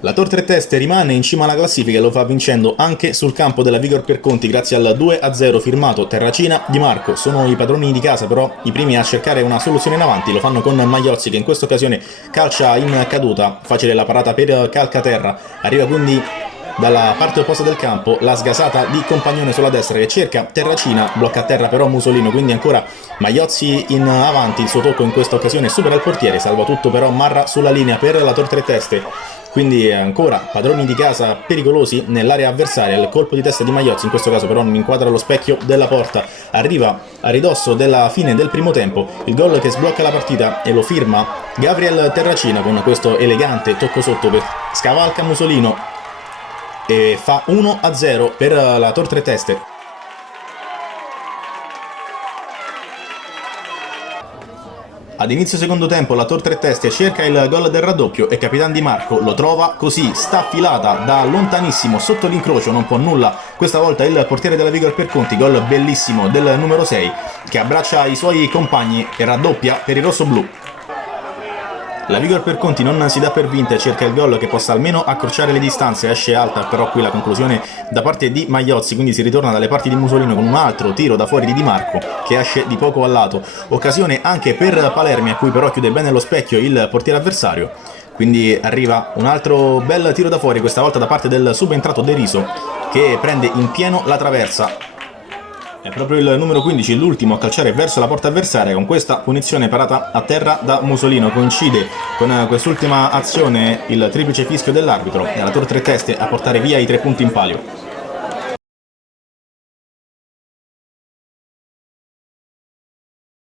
La Tor Tre Teste rimane in cima alla classifica e lo fa vincendo anche sul campo della Vigor Perconti grazie al 2-0 firmato Terracina Di Marco. Sono i padroni di casa però i primi a cercare una soluzione in avanti, lo fanno con Magliozzi che in questa occasione calcia in caduta, facile la parata per Calcaterra, arriva quindi dalla parte opposta del campo la sgasata di Compagnone sulla destra che cerca Terracina, blocca a terra però Musolino, quindi ancora Magliozzi in avanti, il suo tocco in questa occasione supera il portiere, salva tutto però Marra sulla linea per la Tor Tre Teste. Quindi ancora padroni di casa pericolosi nell'area avversaria, il colpo di testa di Magliozzi in questo caso però non inquadra lo specchio della porta, arriva a ridosso della fine del primo tempo, il gol che sblocca la partita e lo firma Gabriel Terracina con questo elegante tocco sotto che scavalca Musolino e fa 1-0 per la Tor Tre Teste. Ad inizio secondo tempo la Tor Tre Teste cerca il gol del raddoppio e Capitan Di Marco lo trova così, staffilata da lontanissimo sotto l'incrocio, non può nulla questa volta il portiere della Vigor Perconti, gol bellissimo del numero 6 che abbraccia i suoi compagni e raddoppia per i rossoblù. La Vigor Perconti non si dà per vinta e cerca il gol che possa almeno accorciare le distanze, esce alta però qui la conclusione da parte di Magliozzi, quindi si ritorna dalle parti di Musolino con un altro tiro da fuori di Di Marco che esce di poco a lato, occasione anche per Palermi a cui però chiude bene lo specchio il portiere avversario, quindi arriva un altro bel tiro da fuori, questa volta da parte del subentrato De Riso che prende in pieno la traversa. È proprio il numero 15, l'ultimo a calciare verso la porta avversaria, con questa punizione parata a terra da Musolino. Coincide con quest'ultima azione il triplice fischio dell'arbitro e la Tor Tre Teste a portare via i 3 punti in palio.